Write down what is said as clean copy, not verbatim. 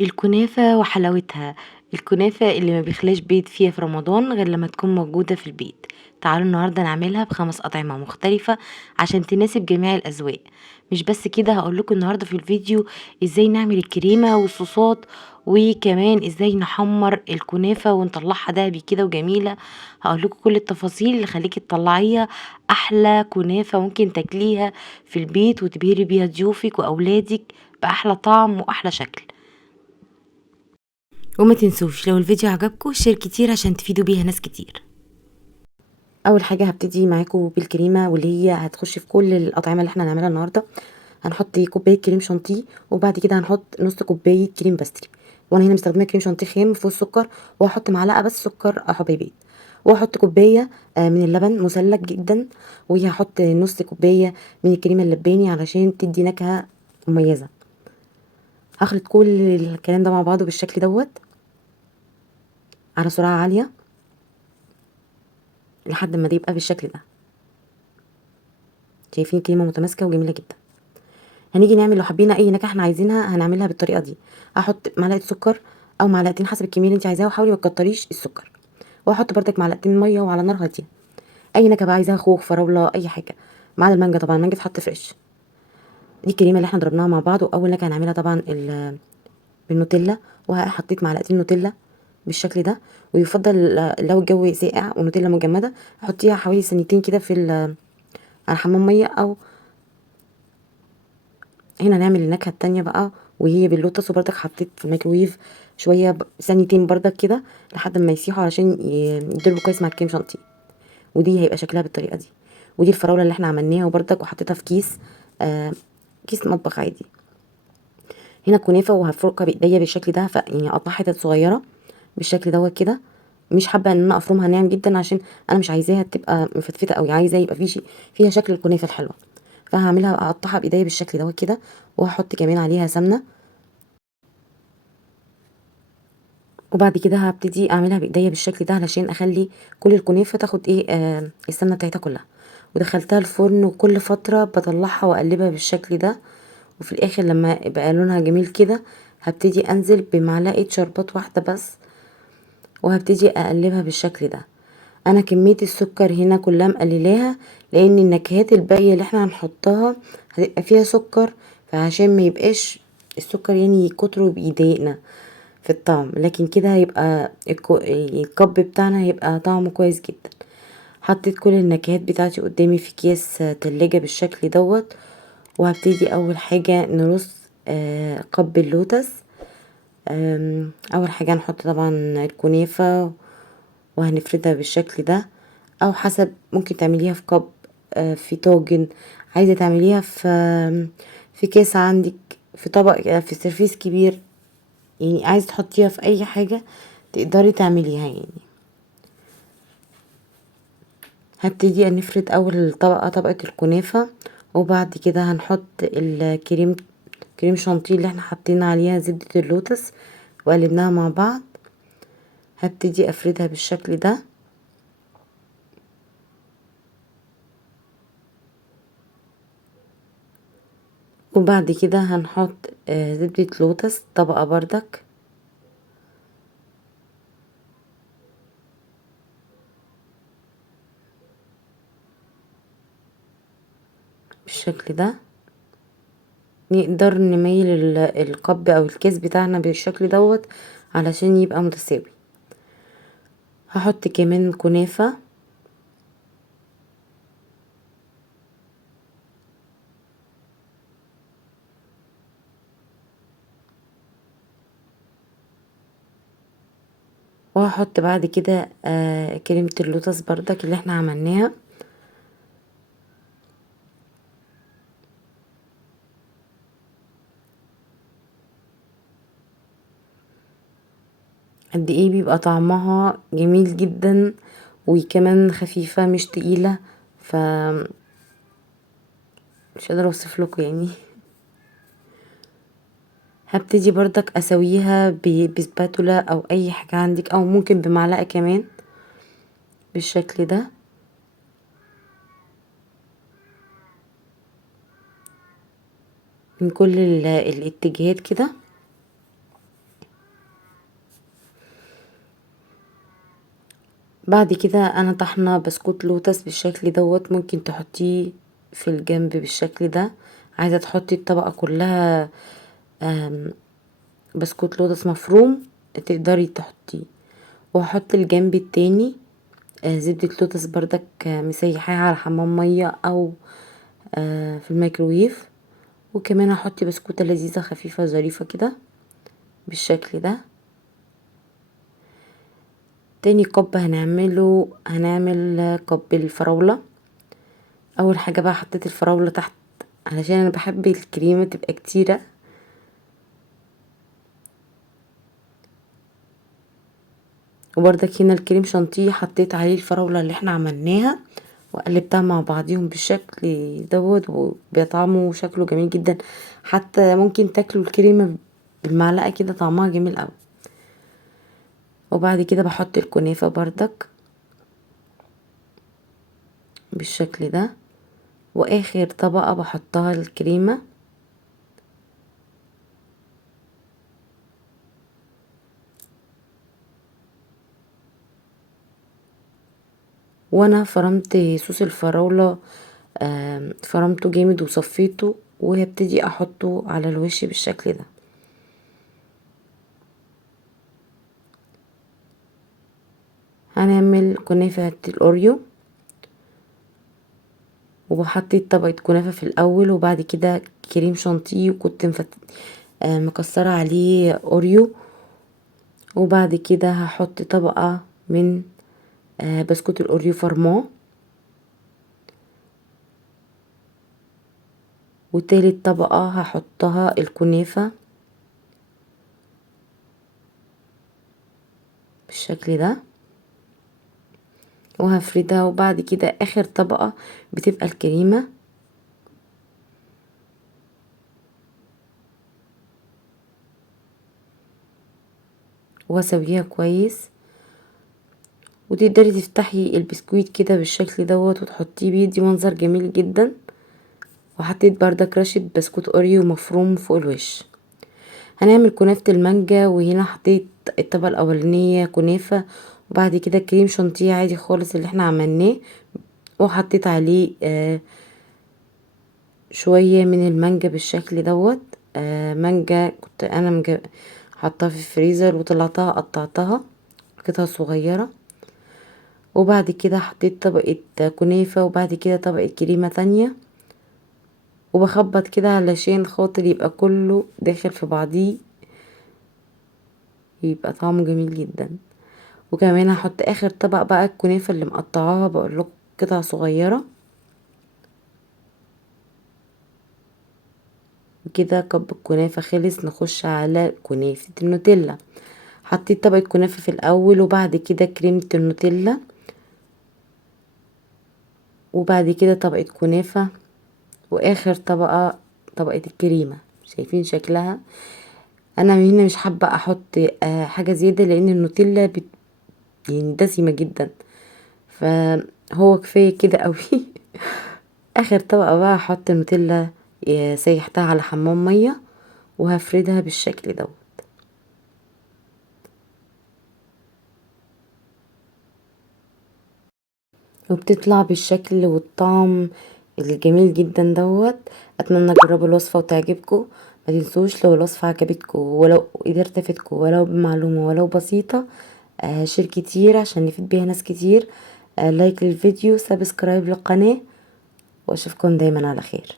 الكنافة وحلاوتها، الكنافة اللي ما بيخلاش بيت فيها في رمضان غير لمّا تكون موجودة في البيت. تعالوا النهارده نعملها ب5 أطعمة مختلفة عشان تناسب جميع الأذواق. مش بس كده هاقول لكم النهارده في الفيديو إزاي نعمل الكريمة والصوصات، وكمان إزاي نحمّر الكنافة ونطلّعها دهبي كده وجميلة. هاقول لكم كل التفاصيل اللي تخلّيكِ تطلّعيها أحلى كنافة ممكن تاكليها في البيت وتبهري بيها ضيوفِك وأولادِك بأحلى طعم وأحلى شكل. وما تنسوش لو الفيديو عجبكم شير كتير عشان تفيدوا بيها ناس كتير. اول حاجه هبتدي معاكم بالكريمه واللي هي هتخش في كل الاطعمه اللي احنا هنعملها النهارده. هنحط كوبايه كريم شانتيه وبعد كده هنحط نص كوبايه كريم باستري، وانا هنا مستخدمه كريم شانتيه خام مفيهوش سكر، وهحط معلقه بس سكر حبيبات، وهحط كوبايه من اللبن مثلج جدا، وهحط نص كوبايه من الكريمه اللباني علشان تدي نكهه مميزه. هخلط كل الكلام ده مع بعضه بالشكل دوت على سرعه عاليه لحد ما ده يبقى بالشكل ده. شايفين كريمه متماسكه وجميله جدا. هنيجي نعمل لو حبينا اي نكهه احنا عايزينها هنعملها بالطريقه دي. هحط معلقه سكر او معلقتين حسب الكميه اللي انت عايزاها، وحاولي ما تكتريش السكر، وهحط بردك معلقتين ميه وعلى نار هاديه. اي نكهه بقى عايزاها، خوخ، فراوله، اي حاجه، ما عدا المانجا طبعا، المانجا تحط فريش. دي الكريمه اللي احنا ضربناها مع بعض. واول نكهه هنعملها طبعا بالنوتيلا، وحطيت معلقتين نوتيلا بالشكل ده. ويفضل لو الجو ساقع ونوتيلا مجمده حطيها حوالي ثانيتين كده على حمام ميه. او هنا نعمل النكهة التانية بقى وهي باللوتس، وبرضك حطيت في الميكروويف شوية ثانيتين بردك كده لحد ما يسيحوا علشان يضربوا كويس مع الكريم شانتيه. ودي هيبقى شكلها بالطريقة دي. ودي الفراولة اللي احنا عملناها وبرضك وحطيتها في كيس مطبخ عادي. هنا الكنافة وهفركها بايديا بالشكل ده، يعني اقطعها حتت صغيرة بالشكل دوت كده. مش حابة ان انا افرمها ناعم جدا عشان انا مش عايزاها تبقى مفتفتة قوي، عايزة يبقى فيها شكل الكنافة الحلوة. فهعملها اقطعها بايديا بالشكل دوت كده، وهحط كمان عليها سمنة. وبعد كده هبتدي اعملها بايديا بالشكل ده علشان اخلي كل الكنافه تاخد السمنه بتاعتها كلها. ودخلتها الفرن، وكل فتره بطلعها واقلبها بالشكل ده. وفي الاخر لما يبقى لونها جميل كده هبتدي انزل بمعلقه شربات واحده بس، وهبتدي اقلبها بالشكل ده. انا كميه السكر هنا كلها مقللاها لان النكهات الباقيه اللي احنا هنحطها هتبقى فيها سكر، فعشان ما يبقاش السكر يعني كتره بيضايقنا في الطعم، لكن كده هيبقى الكب بتاعنا هيبقى طعمه كويس جدا. حطيت كل النكهات بتاعتي قدامي في اكياس تلاجة بالشكل دوت. وهبتدي اول حاجة نرص قب اللوتس. اول حاجة هنحط طبعا الكنافة وهنفردها بالشكل ده، او حسب ممكن تعمليها في قب، في طاجن، عايزة تعمليها في كاس عندك، في طبق، في سيرفيس كبير، يعني عايزة تحطيها في اي حاجة تقدري تعمليها يعني. هبتدي نفرد اول طبقة، طبقة الكنافة، وبعد كده هنحط كريم شانتيه اللي احنا حطينا عليها زبدة اللوتس وقلبناها مع بعض. هبتدي افردها بالشكل ده. وبعد كده هنحط زبدة لوتس طبقة بردك بالشكل ده. نقدر نميل القب او الكيس بتاعنا بالشكل دوت علشان يبقى متساوي. هحط كمان كنافة. وهحط بعد كده كريمة اللوتس بردك اللي احنا عملناها. قد ايه بيبقى طعمها جميل جدا، وكمان خفيفة مش تقيلة، ف مش قادرة اوصف لكم يعني. هبتدي بردك اسويها بسباتولا او اي حاجة عندك، او ممكن بمعلقة كمان بالشكل ده من كل الاتجاهات كده. بعد كده انا طحنه بسكوت لوتس بالشكل دوت، ممكن تحطيه في الجنب بالشكل ده. عايزه تحطي الطبقه كلها بسكوت لوتس مفروم تقدري تحطيه. وهحط الجنب التاني زبدة لوتس بردك مسيحاها على حمام مية او في الميكرويف. وكمان هحط بسكوتة لذيذة خفيفة ظريفة كده بالشكل ده. تاني كوب هنعمل كوب الفراولة. اول حاجة بقى حطيت الفراولة تحت علشان انا بحب الكريمة تبقى كتيرة. وبرضك هنا الكريم شانتيه حطيت عليه الفراولة اللي احنا عملناها وقلبتها مع بعضيهم بالشكل دوت، وبطعمه شكله جميل جدا. حتى ممكن تاكلوا الكريمة بالمعلقة كده طعمها جميل اوي. وبعد كده بحط الكنافة بردك بالشكل ده. واخر طبقة بحطها الكريمة. وانا فرمت صوص الفراولة فرمته جامد وصفيته، وهبتدي احطه على الوش بالشكل ده. هنعمل كنافة الاوريو. وحطيت طبقة كنافة في الاول وبعد كده كريم شانتيه، وكنت مكسرة عليه اوريو. وبعد كده هحط طبقة من بسكوت الاوريو فرمان. وتالت طبقة هحطها الكنافة بالشكل ده وهفردها. وبعد كده اخر طبقة بتبقى الكريمة. واسويها كويس. وتقدري تفتحي البسكويت كده بالشكل دوت وتحطيه، بيدي منظر جميل جدا. وحطيت بردك رشة بسكوت اوريو مفروم فوق الوش. هنعمل كنافة المانجا. وهنا حطيت الطبقة الاولانية كنافة، وبعد كده كريم شانتيه عادي خالص اللي احنا عملناه، وحطيت عليه شوية من المانجا بالشكل دوت. مانجا كنت انا حطها في الفريزر وطلعتها قطعتها قطع صغيرة. وبعد كده حطيت طبقة كنافة وبعد كده طبقة كريمة تانية، وبخبط كده علشان خاطر يبقى كله داخل في بعضيه، يبقى طعمه جميل جدا. وكمان هحط اخر طبق بقى الكنافة اللي مقطعاها بقولك قطع صغيرة. وكده كب الكنافة خلص. نخش على كنافة النوتيلا. حطيت طبقة كنافة في الاول وبعد كده كريمة النوتيلا، وبعد كده طبقة كنافة، واخر طبقة طبقة الكريمة. شايفين شكلها؟ انا هنا مش حابة احط حاجة زيادة لان النوتيلا يعني دسمة جدا، فهو كفاية كده قوي. اخر طبقة بقى احط النوتيلا سيحتها على حمام مية وهفردها بالشكل دوت. وبتطلع بالشكل والطعم الجميل جدا دوت. اتمنى تجربوا الوصفة وتعجبكم. ما تنسوش لو الوصفة عجبتكم ولو قدرت افيدكم ولو بمعلومة ولو بسيطة شير كتير عشان نفيد بيها ناس كتير. لايك للفيديو، سبسكرايب للقناة، واشوفكم دايما على خير.